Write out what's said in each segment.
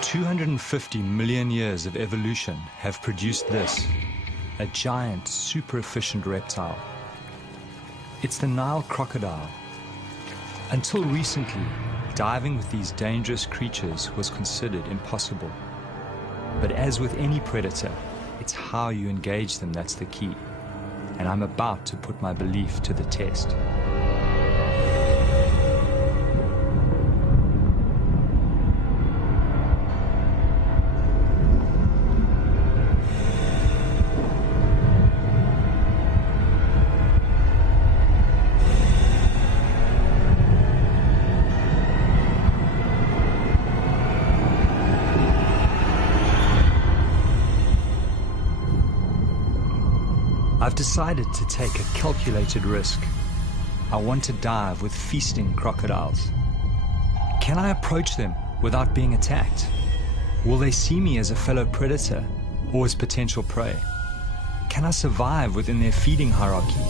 "250 million years of evolution have produced this, a giant, super efficient reptile. It's the Nile crocodile. Until recently, diving with these dangerous creatures was considered impossible. But as with any predator, it's how you engage them that's the key. And I'm about to put my belief to the test." I've decided to take a calculated risk. I want to dive with feasting crocodiles. Can I approach them without being attacked? Will they see me as a fellow predator or as potential prey? Can I survive within their feeding hierarchy?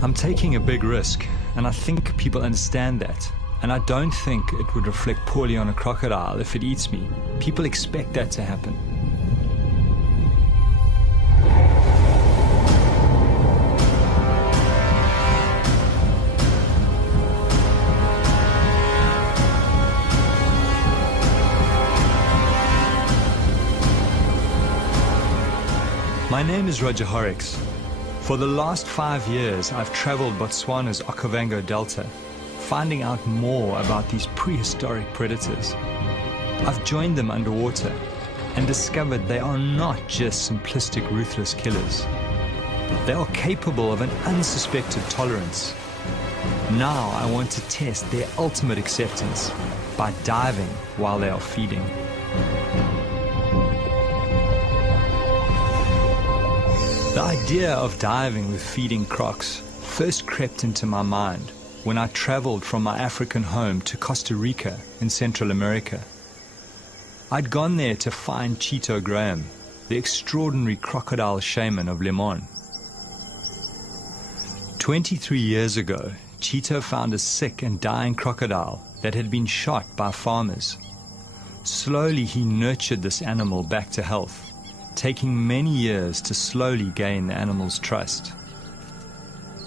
I'm taking a big risk, and I think people understand that. And I don't think it would reflect poorly on a crocodile if it eats me. People expect that to happen. My name is Roger Horrocks. For the last 5 years, I've traveled Botswana's Okavango Delta, finding out more about these prehistoric predators. I've joined them underwater and discovered they are not just simplistic, ruthless killers. They are capable of an unsuspected tolerance. Now I want to test their ultimate acceptance by diving while they are feeding. The idea of diving with feeding crocs first crept into my mind when I traveled from my African home to Costa Rica in Central America. I'd gone there to find Chito Graham, the extraordinary crocodile shaman of Limon. 23 years ago, Chito found a sick and dying crocodile that had been shot by farmers. Slowly he nurtured this animal back to health, taking many years to slowly gain the animal's trust.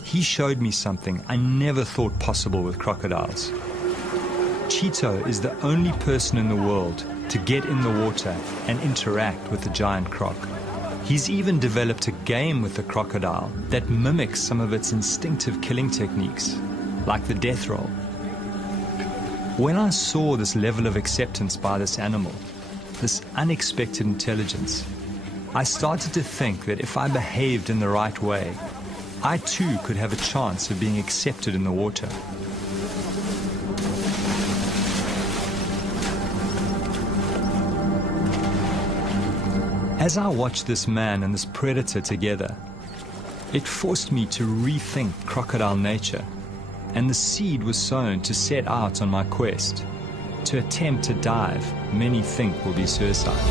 He showed me something I never thought possible with crocodiles. Chito is the only person in the world to get in the water and interact with the giant croc. He's even developed a game with the crocodile that mimics some of its instinctive killing techniques, like the death roll. When I saw this level of acceptance by this animal, this unexpected intelligence, I started to think that if I behaved in the right way, I too could have a chance of being accepted in the water. As I watched this man and this predator together, it forced me to rethink crocodile nature, and the seed was sown to set out on my quest. To attempt to dive, many think will be suicide.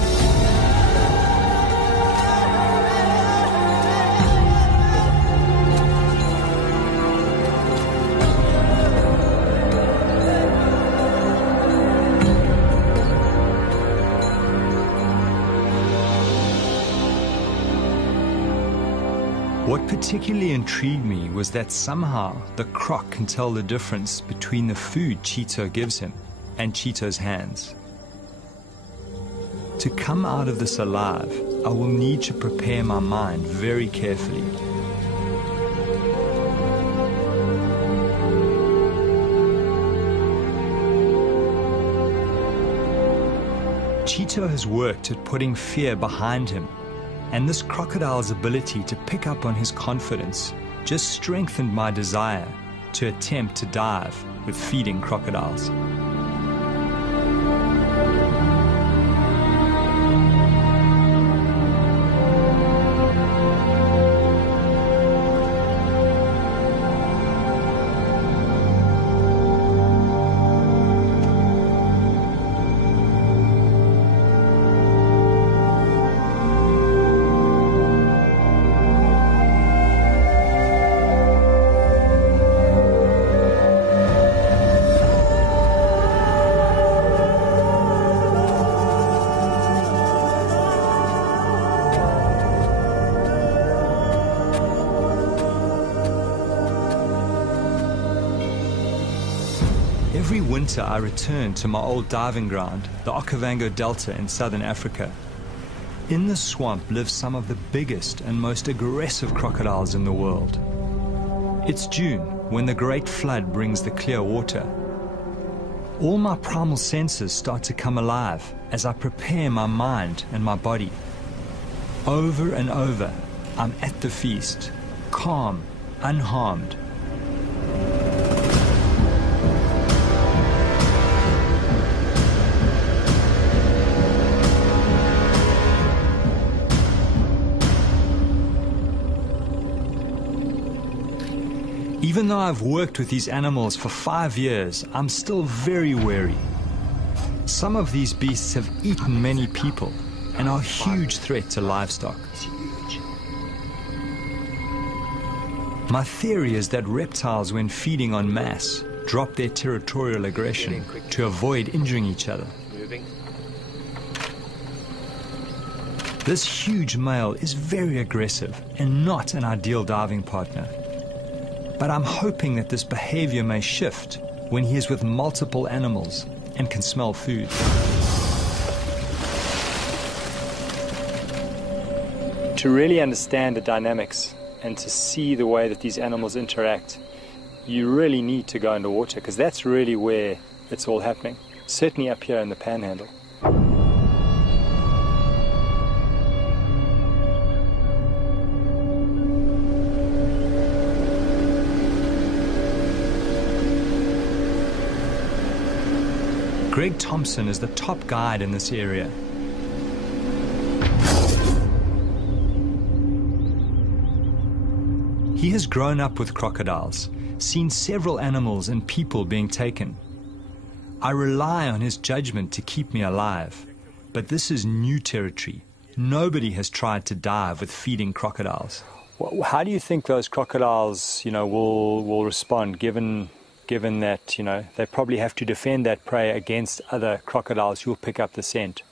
What particularly intrigued me was that somehow the croc can tell the difference between the food Chito gives him and Chito's hands. To come out of this alive, I will need to prepare my mind very carefully. Chito has worked at putting fear behind him, and this crocodile's ability to pick up on his confidence just strengthened my desire to attempt to dive with feeding crocodiles. Every winter I return to my old diving ground, the Okavango Delta in southern Africa. In the swamp live some of the biggest and most aggressive crocodiles in the world. It's June, when the great flood brings the clear water. All my primal senses start to come alive as I prepare my mind and my body. Over and over, I'm at the feast, calm, unharmed. Even though I've worked with these animals for 5 years, I'm still very wary. Some of these beasts have eaten many people and are a huge threat to livestock. My theory is that reptiles, when feeding en masse, drop their territorial aggression to avoid injuring each other. This huge male is very aggressive and not an ideal diving partner. But I'm hoping that this behavior may shift when he is with multiple animals and can smell food. To really understand the dynamics and to see the way that these animals interact, you really need to go underwater, because that's really where it's all happening, certainly up here in the Panhandle. Greg Thompson is the top guide in this area. He has grown up with crocodiles, seen several animals and people being taken. I rely on his judgment to keep me alive, but this is new territory. Nobody has tried to dive with feeding crocodiles. How do you think those crocodiles, will respond, given that, they probably have to defend that prey against other crocodiles who will pick up the scent?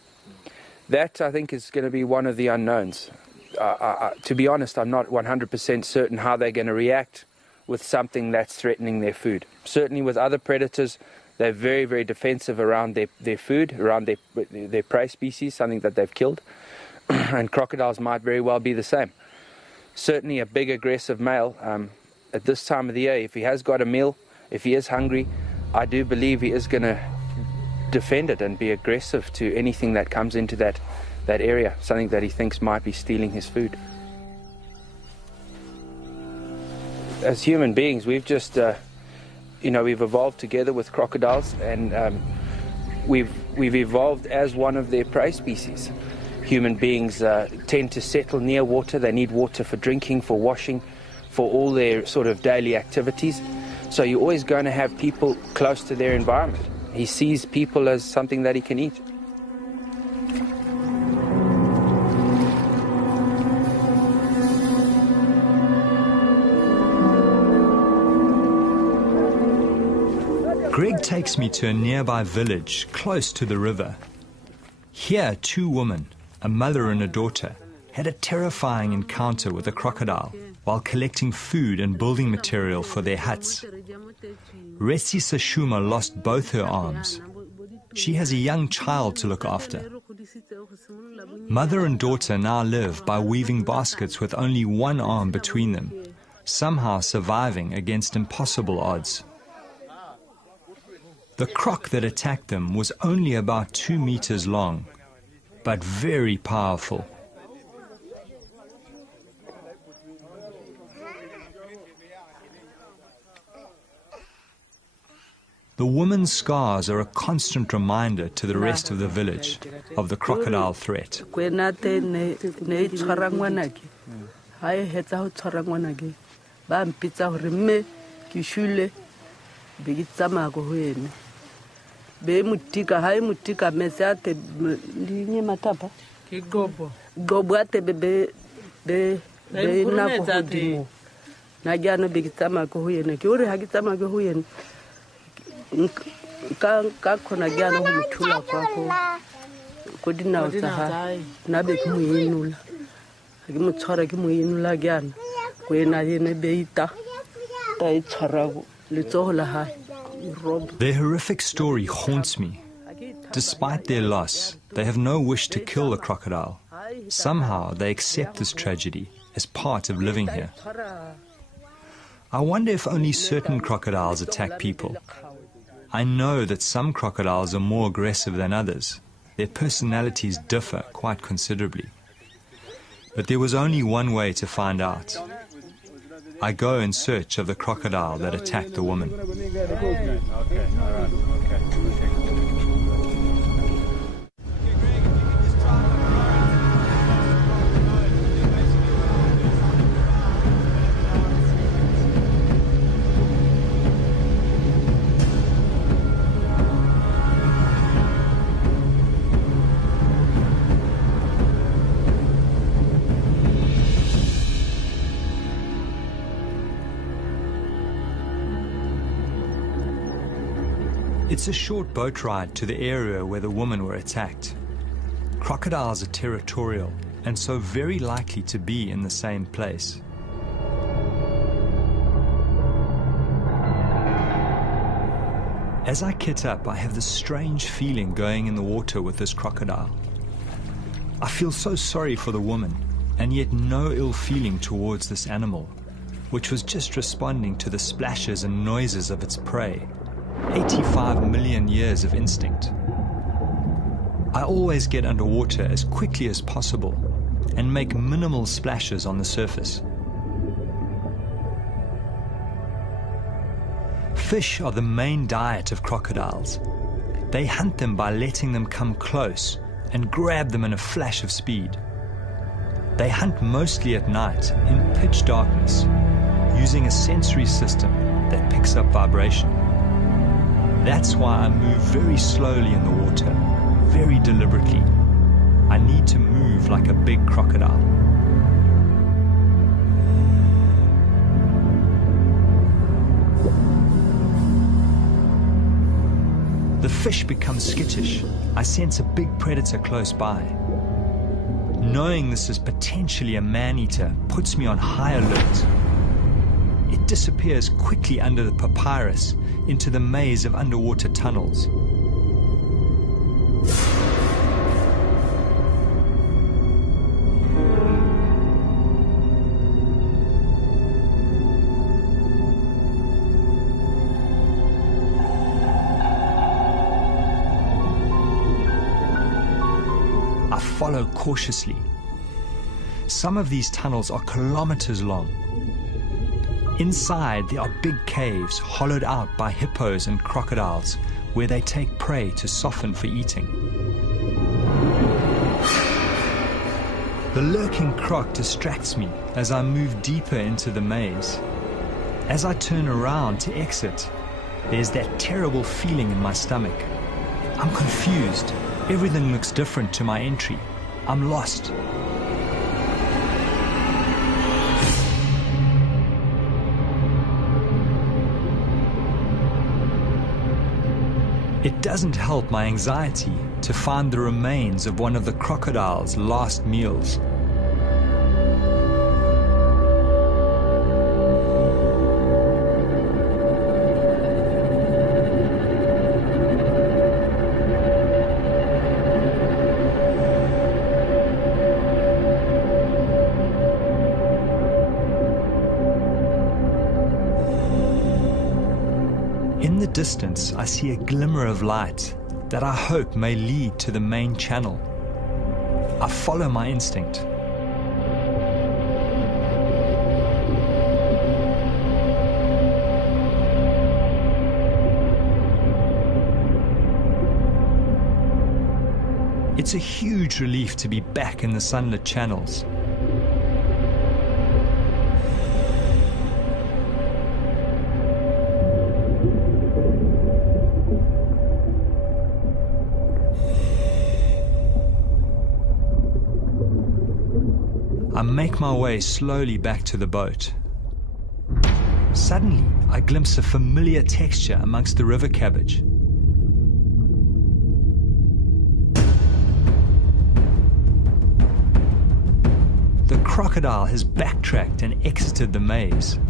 That, I think, is going to be one of the unknowns. To be honest, I'm not 100% certain how they're going to react with something that's threatening their food. Certainly with other predators, they're very, very defensive around their food, around their prey species, something that they've killed. And crocodiles might very well be the same. Certainly a big aggressive male, at this time of the year, if he has got a meal, if he is hungry, I do believe he is going to defend it and be aggressive to anything that comes into that area, something that he thinks might be stealing his food. As human beings, we've just, we've evolved together with crocodiles, and we've evolved as one of their prey species. Human beings tend to settle near water. They need water for drinking, for washing, for all their sort of daily activities. So you're always going to have people close to their environment. He sees people as something that he can eat. Greg takes me to a nearby village close to the river. Here, two women, a mother and a daughter, had a terrifying encounter with a crocodile while collecting food and building material for their huts. Resi Sashuma lost both her arms. She has a young child to look after. Mother and daughter now live by weaving baskets with only one arm between them, somehow surviving against impossible odds. The croc that attacked them was only about 2 meters long, but very powerful. The woman's scars are a constant reminder to the rest of the village of the crocodile threat. Their horrific story haunts me. Despite their loss, they have no wish to kill the crocodile. Somehow they accept this tragedy as part of living here. I wonder if only certain crocodiles attack people. I know that some crocodiles are more aggressive than others. Their personalities differ quite considerably. But there was only one way to find out. I go in search of the crocodile that attacked the woman. It's a short boat ride to the area where the women were attacked. Crocodiles are territorial and so very likely to be in the same place. As I kit up, I have this strange feeling going in the water with this crocodile. I feel so sorry for the woman, and yet no ill feeling towards this animal, which was just responding to the splashes and noises of its prey. 85 million years of instinct. I always get underwater as quickly as possible and make minimal splashes on the surface. Fish are the main diet of crocodiles. They hunt them by letting them come close and grab them in a flash of speed. They hunt mostly at night in pitch darkness, using a sensory system that picks up vibration. That's why I move very slowly in the water, very deliberately. I need to move like a big crocodile. The fish becomes skittish. I sense a big predator close by. Knowing this is potentially a man-eater puts me on high alert. It disappears quickly under the papyrus into the maze of underwater tunnels. I follow cautiously. Some of these tunnels are kilometers long. Inside, there are big caves hollowed out by hippos and crocodiles where they take prey to soften for eating. The lurking croc distracts me as I move deeper into the maze. As I turn around to exit, there's that terrible feeling in my stomach. I'm confused. Everything looks different to my entry. I'm lost. It doesn't help my anxiety to find the remains of one of the crocodile's last meals. In the distance, I see a glimmer of light that I hope may lead to the main channel. I follow my instinct. It's a huge relief to be back in the sunlit channels. I make my way slowly back to the boat. Suddenly, I glimpse a familiar texture amongst the river cabbage. The crocodile has backtracked and exited the maze.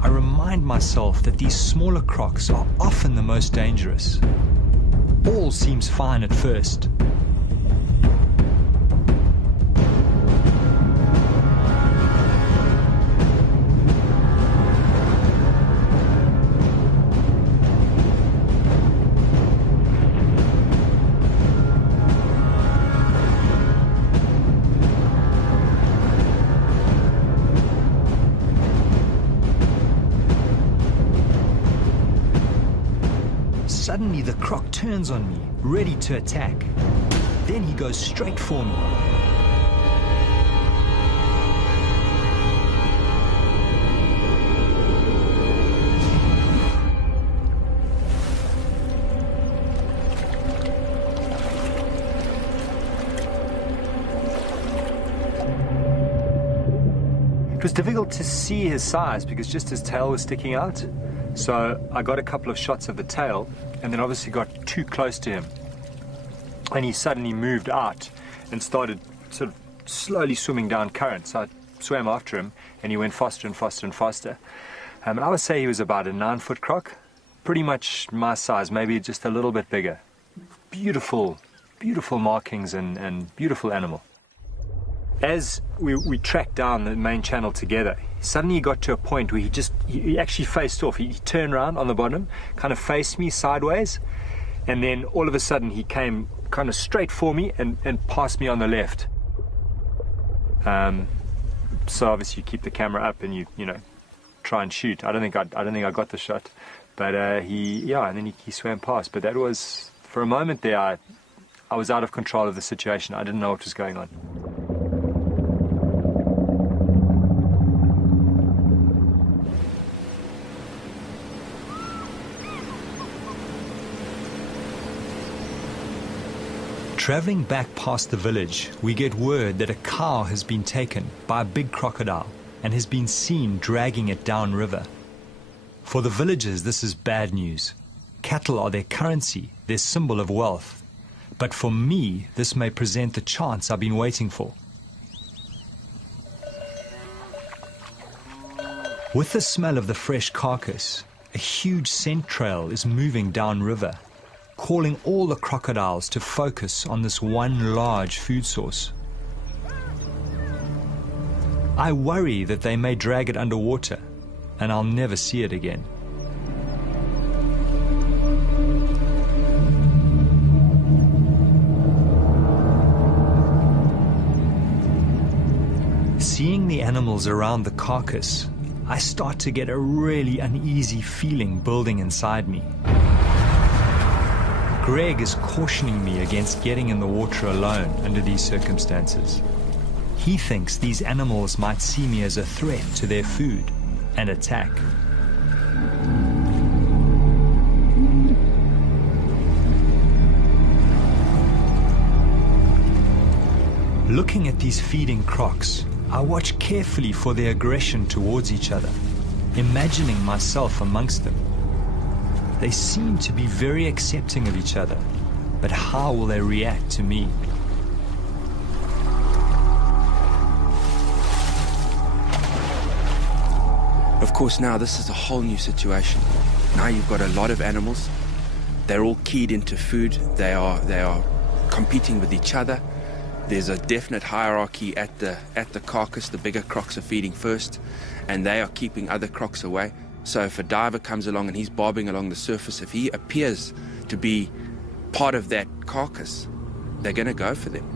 I remind myself that these smaller crocs are often the most dangerous. All seems fine at first. Suddenly the croc turns on me, ready to attack. Then he goes straight for me. It was difficult to see his size because just his tail was sticking out. So I got a couple of shots of the tail and then obviously got too close to him. And he suddenly moved out and started sort of slowly swimming down current. So I swam after him and he went faster and faster and faster. And I would say he was about a 9-foot croc, pretty much my size, maybe just a little bit bigger. Beautiful, beautiful markings and beautiful animal. As we tracked down the main channel together, suddenly he got to a point where he actually faced off. He turned around on the bottom, kind of faced me sideways, and then all of a sudden he came kind of straight for me and passed me on the left. So obviously you keep the camera up and you know try and shoot. I don't think I got the shot, but and then he swam past. But that was, for a moment there, I was out of control of the situation. I didn't know what was going on. Traveling back past the village, we get word that a cow has been taken by a big crocodile and has been seen dragging it downriver. For the villagers, this is bad news. Cattle are their currency, their symbol of wealth. But for me, this may present the chance I've been waiting for. With the smell of the fresh carcass, a huge scent trail is moving downriver, calling all the crocodiles to focus on this one large food source. I worry that they may drag it underwater and I'll never see it again. Seeing the animals around the carcass, I start to get a really uneasy feeling building inside me. Greg is cautioning me against getting in the water alone under these circumstances. He thinks these animals might see me as a threat to their food and attack. Looking at these feeding crocs, I watch carefully for their aggression towards each other, imagining myself amongst them. They seem to be very accepting of each other, but how will they react to me? Of course, now this is a whole new situation. Now you've got a lot of animals. They're all keyed into food. They are competing with each other. There's a definite hierarchy at the carcass. The bigger crocs are feeding first, and they are keeping other crocs away. So if a diver comes along and he's bobbing along the surface, if he appears to be part of that carcass, they're going to go for them.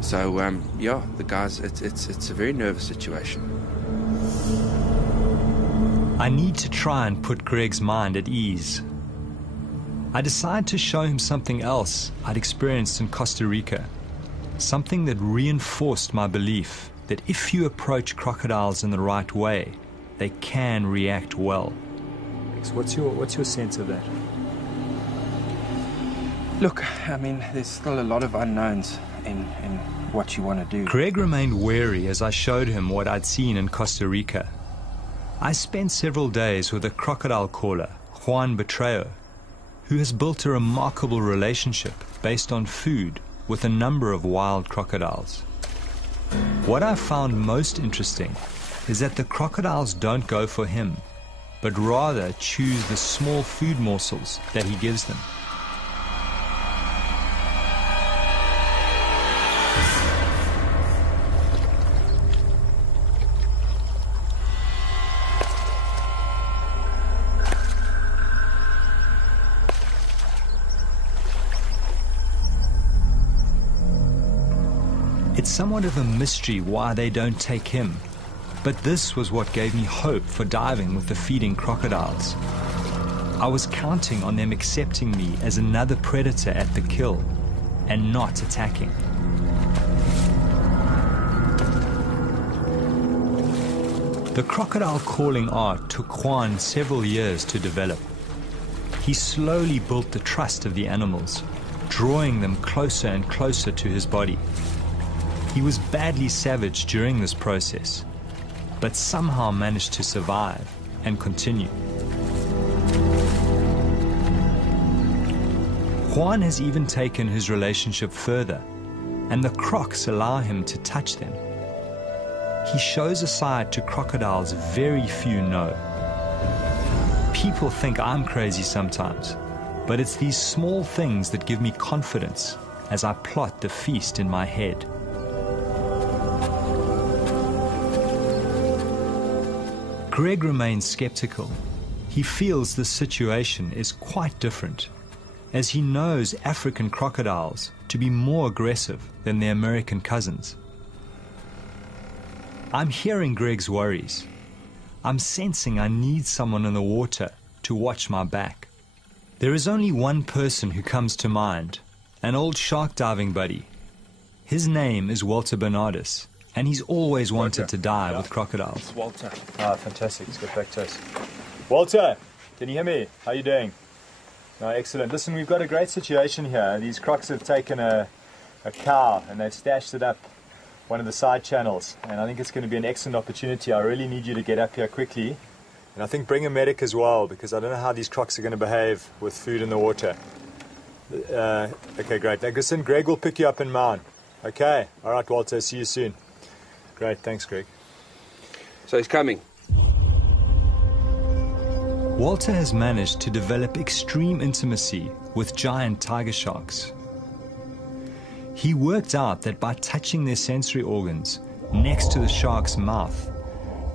So the guys, it's a very nervous situation. I need to try and put Greg's mind at ease. I decide to show him something else I'd experienced in Costa Rica, something that reinforced my belief that if you approach crocodiles in the right way, they can react well. So what's your sense of that? Look, I mean, there's still a lot of unknowns in what you want to do. Greg remained wary as I showed him what I'd seen in Costa Rica. I spent several days with a crocodile caller, Juan Betreo, who has built a remarkable relationship based on food with a number of wild crocodiles. What I found most interesting is that the crocodiles don't go for him, but rather choose the small food morsels that he gives them. It's somewhat of a mystery why they don't take him, but this was what gave me hope for diving with the feeding crocodiles. I was counting on them accepting me as another predator at the kill and not attacking. The crocodile calling art took Juan several years to develop. He slowly built the trust of the animals, drawing them closer and closer to his body. He was badly savaged during this process, but somehow managed to survive and continue. Juan has even taken his relationship further, and the crocs allow him to touch them. He shows a side to crocodiles very few know. People think I'm crazy sometimes, but it's these small things that give me confidence as I plot the feast in my head. Greg remains skeptical. He feels the situation is quite different, as he knows African crocodiles to be more aggressive than their American cousins. I'm hearing Greg's worries. I'm sensing I need someone in the water to watch my back. There is only one person who comes to mind, an old shark diving buddy. His name is Walter Bernardus, and he's always wanted to dive with crocodiles. It's Walter. Ah, fantastic. Let's get back to us. Walter, can you hear me? How are you doing? No, excellent. Listen, we've got a great situation here. These crocs have taken a cow and they've stashed it up one of the side channels, and I think it's going to be an excellent opportunity. I really need you to get up here quickly, and I think bring a medic as well, because I don't know how these crocs are going to behave with food in the water. Okay, great. Now, listen, Greg will pick you up in Maun. Okay. All right, Walter. See you soon. Great. Thanks, Greg. So he's coming. Walter has managed to develop extreme intimacy with giant tiger sharks. He worked out that by touching their sensory organs next to the shark's mouth,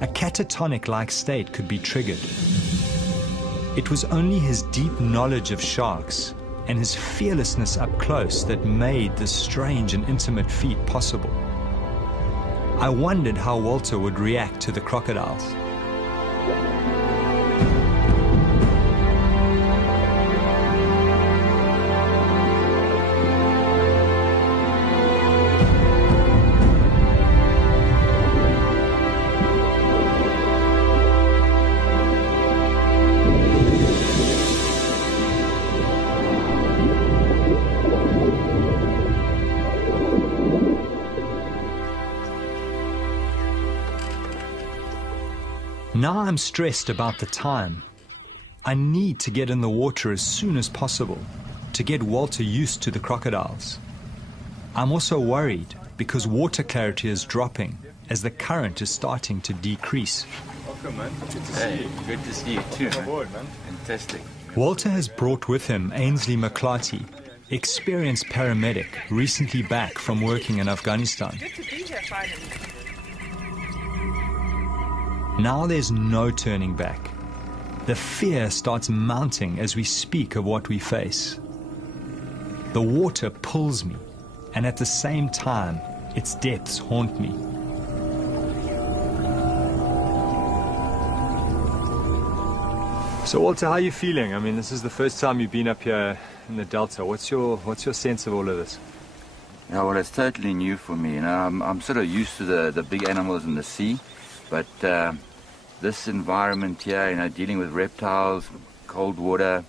a catatonic-like state could be triggered. It was only his deep knowledge of sharks and his fearlessness up close that made this strange and intimate feat possible. I wondered how Walter would react to the crocodiles. Now I'm stressed about the time. I need to get in the water as soon as possible to get Walter used to the crocodiles. I'm also worried because water clarity is dropping as the current is starting to decrease. Welcome, man. Good to see you. Good to see you too. Welcome aboard, man. Fantastic. Walter has brought with him Ainsley McClarty, experienced paramedic recently back from working in Afghanistan. Good to be here finally. Now there's no turning back. The fear starts mounting as we speak of what we face. The water pulls me, and at the same time, its depths haunt me. So, Walter, how are you feeling? I mean, this is the first time you've been up here in the Delta. What's your sense of all of this? Yeah, well, it's totally new for me. You know, I'm sort of used to the big animals in the sea, but this environment here, you know, dealing with reptiles, cold water,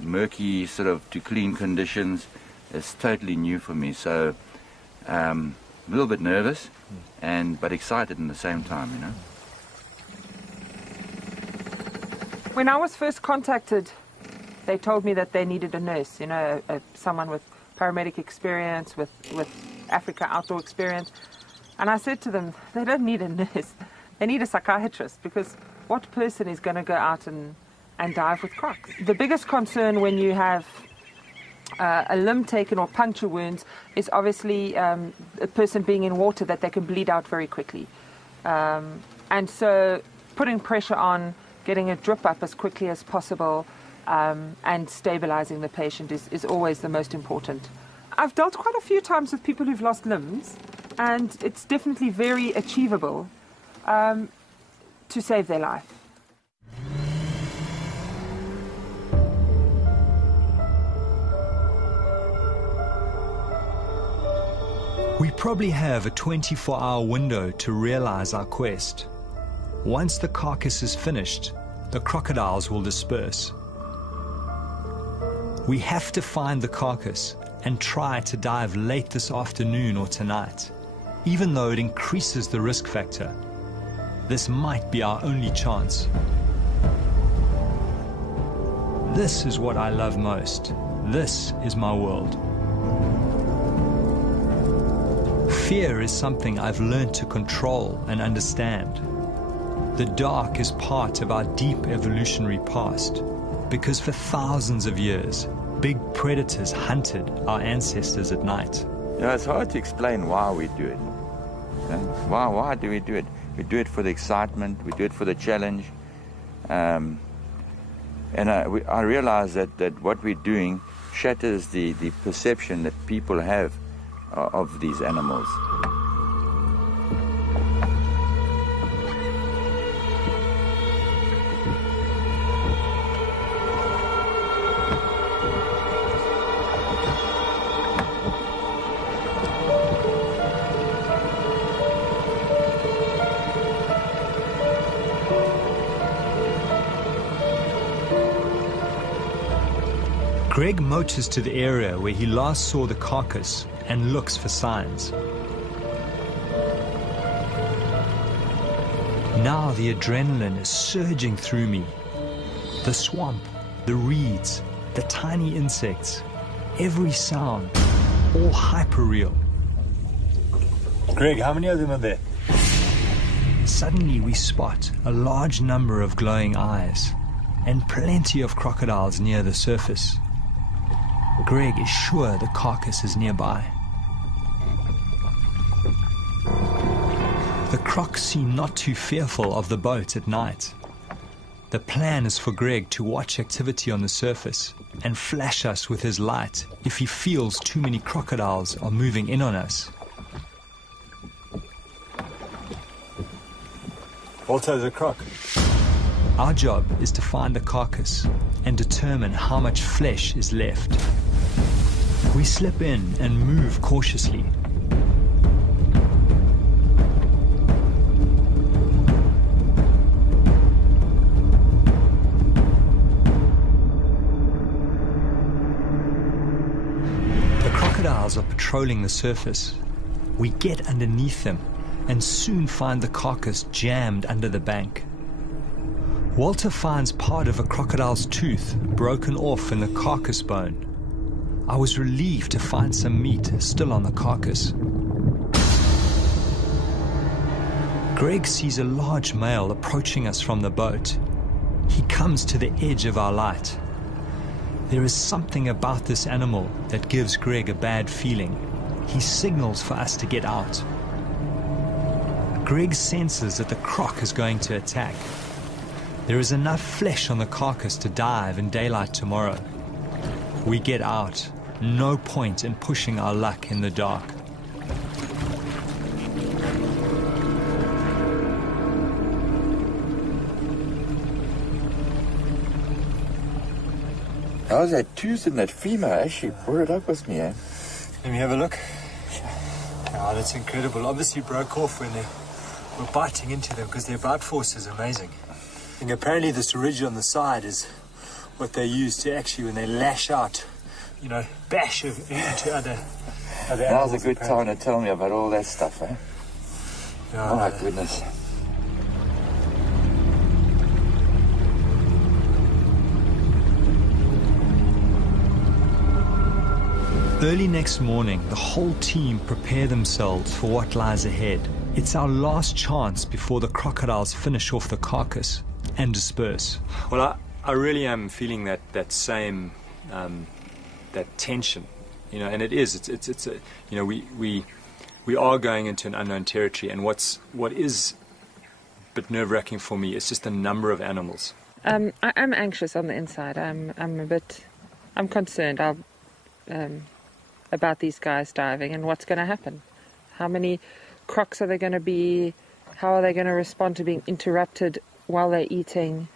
murky sort of to clean conditions, is totally new for me. So a little bit nervous, but excited in the same time, you know. When I was first contacted, they told me that they needed a nurse, you know, someone with paramedic experience, with Africa outdoor experience. And I said to them, they don't need a nurse. They need a psychiatrist, because what person is going to go out and dive with crocs? The biggest concern when you have a limb taken or puncture wounds is obviously a person being in water, that they can bleed out very quickly. And so putting pressure on, getting a drip up as quickly as possible, and stabilizing the patient is always the most important. I've dealt quite a few times with people who've lost limbs, and it's definitely very achievable to save their life. We probably have a 24-hour window to realize our quest. Once the carcass is finished, the crocodiles will disperse. We have to find the carcass and try to dive late this afternoon or tonight, even though it increases the risk factor. This might be our only chance. This is what I love most. This is my world. Fear is something I've learned to control and understand. The dark is part of our deep evolutionary past, because for thousands of years, big predators hunted our ancestors at night. You know, it's hard to explain why we do it. Why do we do it? We do it for the excitement, we do it for the challenge. And I realize that what we're doing shatters the perception that people have of these animals. Greg motors to the area where he last saw the carcass and looks for signs. Now the adrenaline is surging through me. The swamp, the reeds, the tiny insects, every sound, all hyper-real. Greg, how many of them are there? Suddenly we spot a large number of glowing eyes and plenty of crocodiles near the surface. Greg is sure the carcass is nearby. The crocs seem not too fearful of the boat at night. The plan is for Greg to watch activity on the surface and flash us with his light if he feels too many crocodiles are moving in on us. Walter's a croc. Our job is to find the carcass and determine how much flesh is left. We slip in and move cautiously. The crocodiles are patrolling the surface. We get underneath them and soon find the carcass jammed under the bank. Walter finds part of a crocodile's tooth broken off in the carcass bone. I was relieved to find some meat still on the carcass. Greg sees a large male approaching us from the boat. He comes to the edge of our light. There is something about this animal that gives Greg a bad feeling. He signals for us to get out. Greg senses that the croc is going to attack. There is enough flesh on the carcass to dive in daylight tomorrow. We get out. No point in pushing our luck in the dark. How's that tooth in that femur? Actually brought it up with me, eh? Let me have a look. Oh, that's incredible. Obviously broke off when they were biting into them, because their bite force is amazing. And apparently this ridge on the side is what they use to actually, when they lash out, you know, bash into other animals. Now's a good time to tell me about all that stuff, eh? Yeah, oh my goodness. Early next morning, the whole team prepare themselves for what lies ahead. It's our last chance before the crocodiles finish off the carcass and disperse. Well, I really am feeling that same that tension, you know, and it's a, you know, we are going into an unknown territory, and what is a bit nerve-wracking for me is just the number of animals. I'm anxious on the inside. I'm concerned about these guys diving and what's going to happen. How many crocs are there going to be? How are they going to respond to being interrupted while they're eating?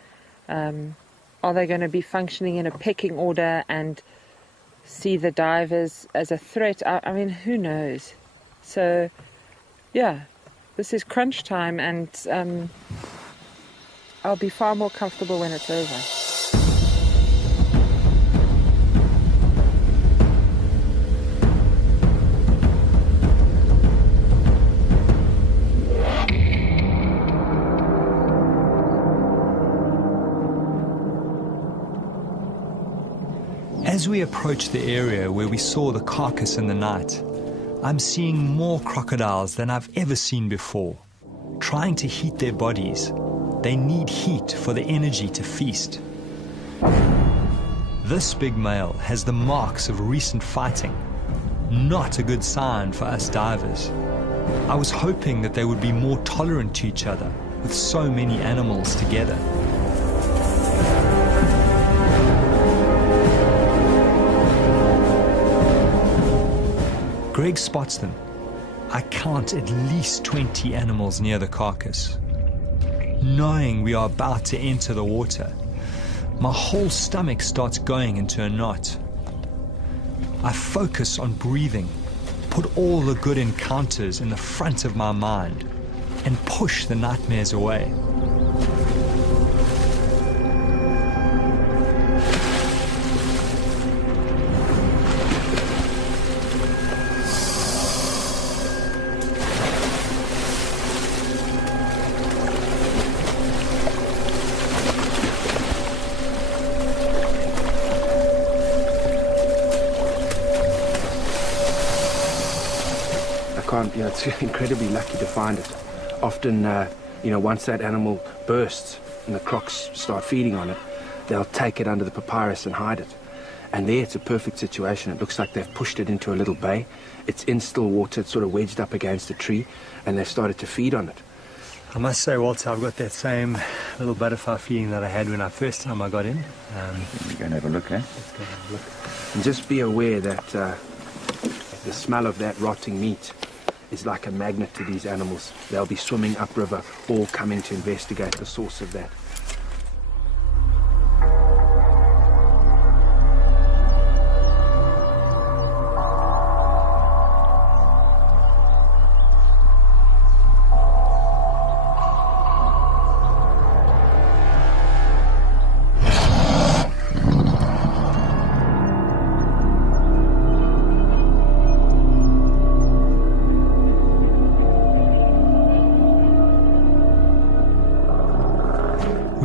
Are they going to be functioning in a pecking order and see the divers as a threat? I mean, who knows? So, yeah, this is crunch time, and I'll be far more comfortable when it's over. As we approach the area where we saw the carcass in the night, I'm seeing more crocodiles than I've ever seen before. Trying to heat their bodies, they need heat for the energy to feast. This big male has the marks of recent fighting. Not a good sign for us divers. I was hoping that they would be more tolerant to each other with so many animals together. Greg spots them. I count at least 20 animals near the carcass. Knowing we are about to enter the water, my whole stomach starts going into a knot. I focus on breathing, put all the good encounters in the front of my mind, and push the nightmares away. You know, it's incredibly lucky to find it. Often, you know, once that animal bursts and the crocs start feeding on it, they'll take it under the papyrus and hide it. And there it's a perfect situation. It looks like they've pushed it into a little bay. It's in still water, it's sort of wedged up against a tree, and they've started to feed on it. I must say, Walter, I've got that same little butterfly feeling that I had when first time I got in. We're going to have a look, eh? Let's go have a look. And just be aware that the smell of that rotting meat is like a magnet to these animals. They'll be swimming upriver, all coming to investigate the source of that.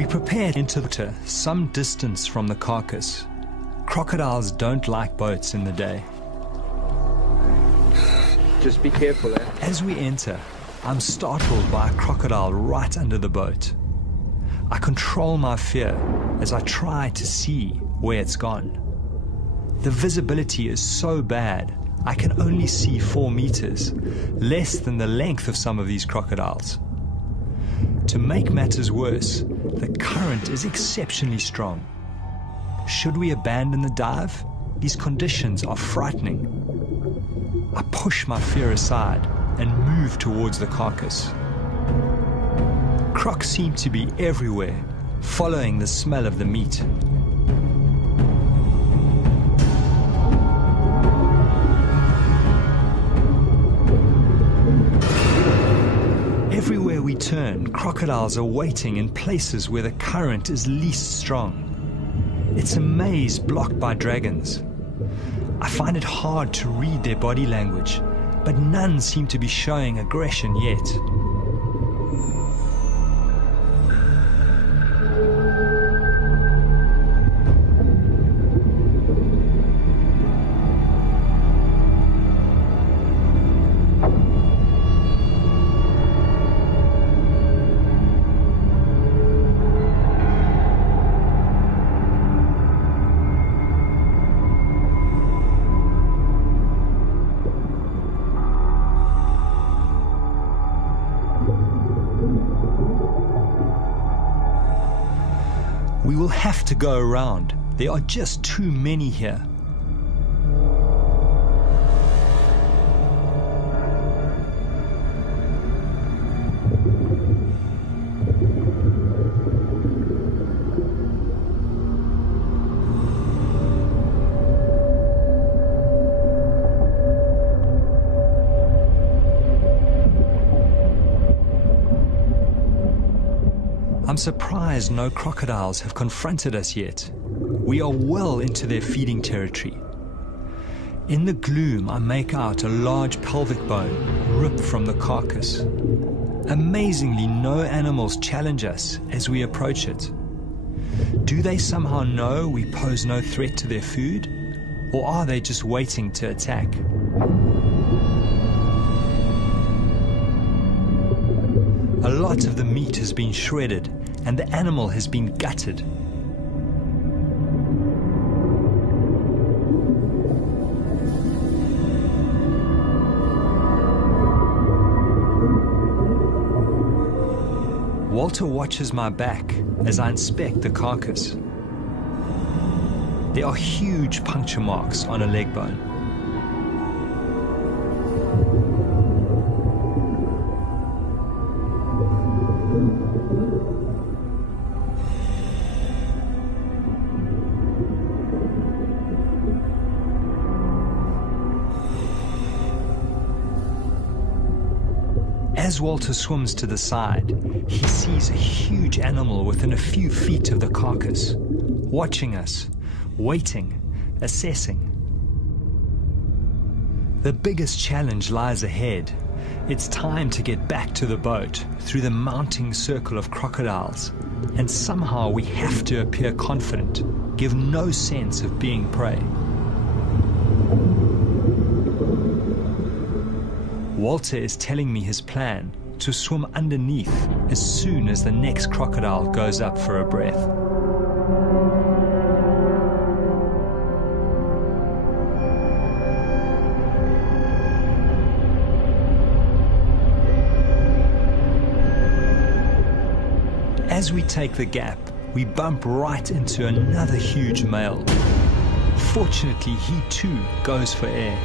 Prepared into the water some distance from the carcass. Crocodiles don't like boats in the day. Just be careful, eh? As we enter, I'm startled by a crocodile right under the boat. I control my fear as I try to see where it's gone. The visibility is so bad, I can only see 4 meters, less than the length of some of these crocodiles. To make matters worse, the current is exceptionally strong. Should we abandon the dive? These conditions are frightening. I push my fear aside and move towards the carcass. Crocs seem to be everywhere, following the smell of the meat. Everywhere we turn, crocodiles are waiting in places where the current is least strong. It's a maze blocked by dragons. I find it hard to read their body language, but none seem to be showing aggression yet. We will have to go around. There are just too many here. I'm surprised no crocodiles have confronted us yet. We are well into their feeding territory. In the gloom, I make out a large pelvic bone ripped from the carcass. Amazingly, no animals challenge us as we approach it. Do they somehow know we pose no threat to their food? Or are they just waiting to attack? A lot of the meat has been shredded and the animal has been gutted. Walter watches my back as I inspect the carcass. There are huge puncture marks on a leg bone. As Walter swims to the side, he sees a huge animal within a few feet of the carcass, watching us, waiting, assessing. The biggest challenge lies ahead. It's time to get back to the boat through the mounting circle of crocodiles, and somehow we have to appear confident, give no sense of being prey. Walter is telling me his plan to swim underneath as soon as the next crocodile goes up for a breath. As we take the gap, we bump right into another huge male. Fortunately, he too goes for air.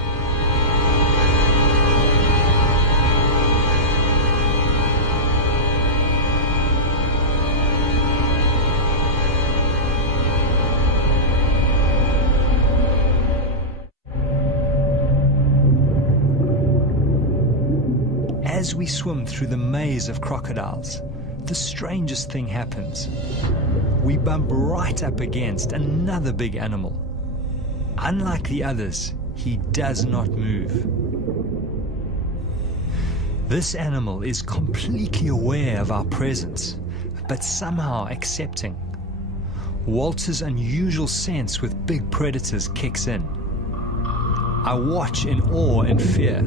As we swim through the maze of crocodiles, the strangest thing happens. We bump right up against another big animal. Unlike the others, he does not move. This animal is completely aware of our presence, but somehow accepting. Walter's unusual sense with big predators kicks in. I watch in awe and fear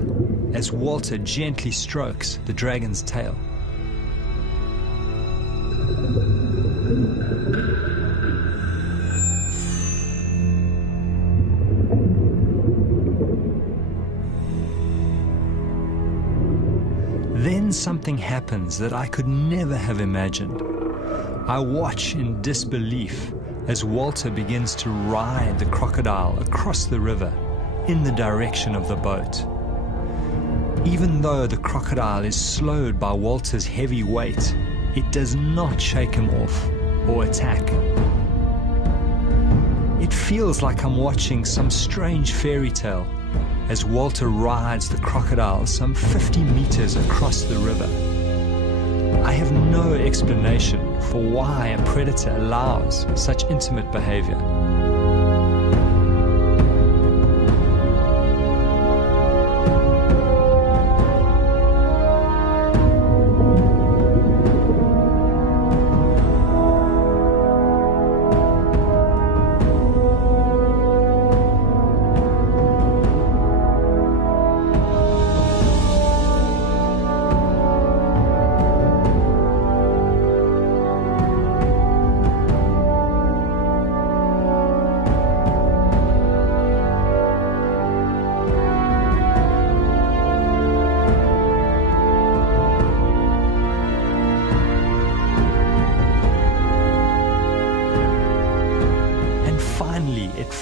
as Walter gently strokes the dragon's tail. Then something happens that I could never have imagined. I watch in disbelief as Walter begins to ride the crocodile across the river in the direction of the boat. Even though the crocodile is slowed by Walter's heavy weight, it does not shake him off or attack. It feels like I'm watching some strange fairy tale as Walter rides the crocodile some 50 meters across the river. I have no explanation for why a predator allows such intimate behavior.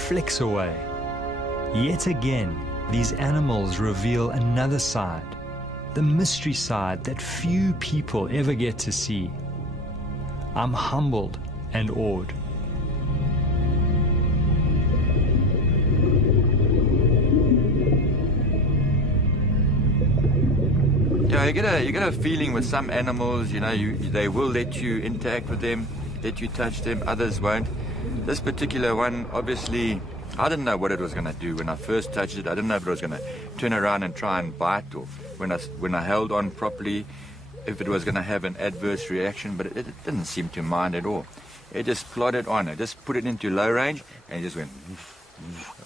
flicks away. Yet again, these animals reveal another side, the mystery side that few people ever get to see. I'm humbled and awed. Yeah, you get a feeling with some animals, you know, they will let you interact with them, let you touch them, others won't. This particular one, obviously, I didn't know what it was going to do. When I first touched it, I didn't know if it was going to turn around and try and bite, or when I held on properly, if it was going to have an adverse reaction, but it didn't seem to mind at all. It just plodded on. I just put it into low range, and it just went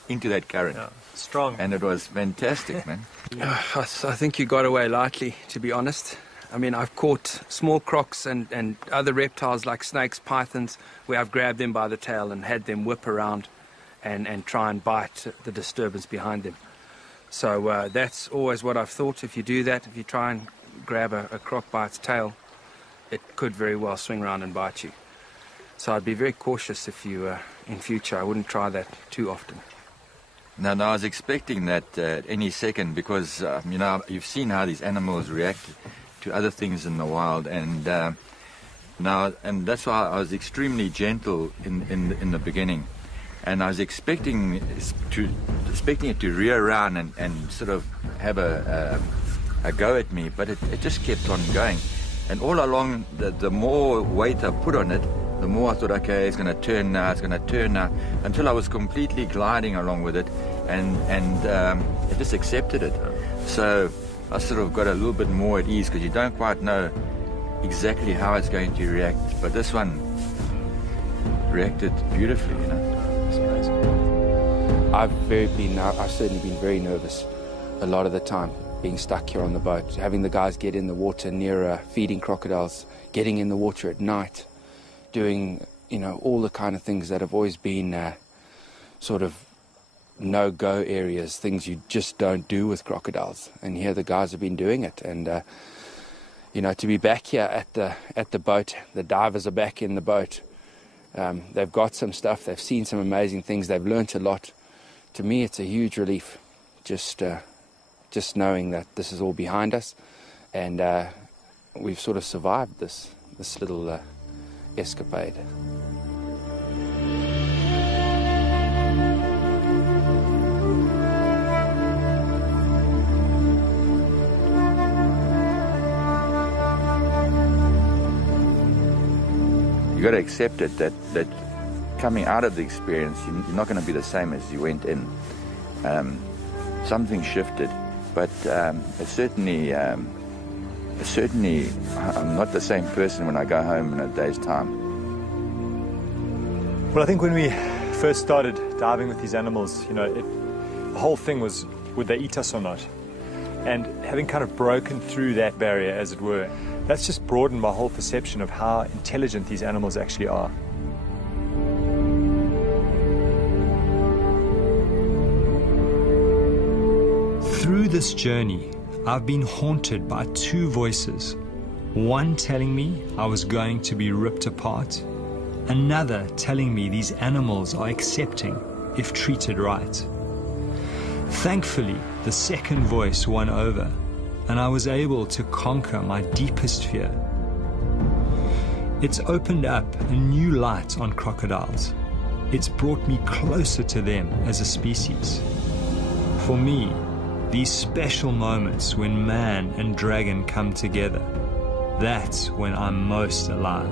into that current. Yeah, strong. And it was fantastic, man. I think you got away lightly, to be honest. I mean, I've caught small crocs and other reptiles like snakes, pythons, where I've grabbed them by the tail and had them whip around and try and bite the disturbance behind them. So that's always what I've thought. If you do that, if you try and grab a croc by its tail, it could very well swing around and bite you. So I'd be very cautious if you, in future, I wouldn't try that too often. Now, I was expecting that any second, because, you know, you've seen how these animals react to other things in the wild, and and that's why I was extremely gentle in the beginning, and I was expecting it to rear around and sort of have a go at me, but it just kept on going, and all along the more weight I put on it, the more I thought, okay, it's going to turn now, until I was completely gliding along with it, and it just accepted it. So I sort of got a little bit more at ease, because you don't quite know exactly how it's going to react. But this one reacted beautifully, you know. It's amazing. I've certainly been very nervous a lot of the time, being stuck here on the boat, having the guys get in the water near feeding crocodiles, getting in the water at night, doing, you know, all the kind of things that have always been sort of no-go areas, things you just don't do with crocodiles. And here the guys have been doing it. And, you know, to be back here at the boat, the divers are back in the boat. They've got some stuff. They've seen some amazing things. They've learnt a lot. To me, it's a huge relief, just knowing that this is all behind us, and we've sort of survived this little escapade. You got to accept it that coming out of the experience, you're not going to be the same as you went in. Something shifted, but it certainly I'm not the same person when I go home in a day's time. Well, I think when we first started diving with these animals, you know, the whole thing was, would they eat us or not? And having kind of broken through that barrier, as it were, that's just broadened my whole perception of how intelligent these animals actually are. Through this journey, I've been haunted by two voices. One telling me I was going to be ripped apart, another telling me these animals are accepting if treated right. Thankfully, the second voice won over, and I was able to conquer my deepest fear. It's opened up a new light on crocodiles. It's brought me closer to them as a species. For me, these special moments when man and dragon come together, that's when I'm most alive.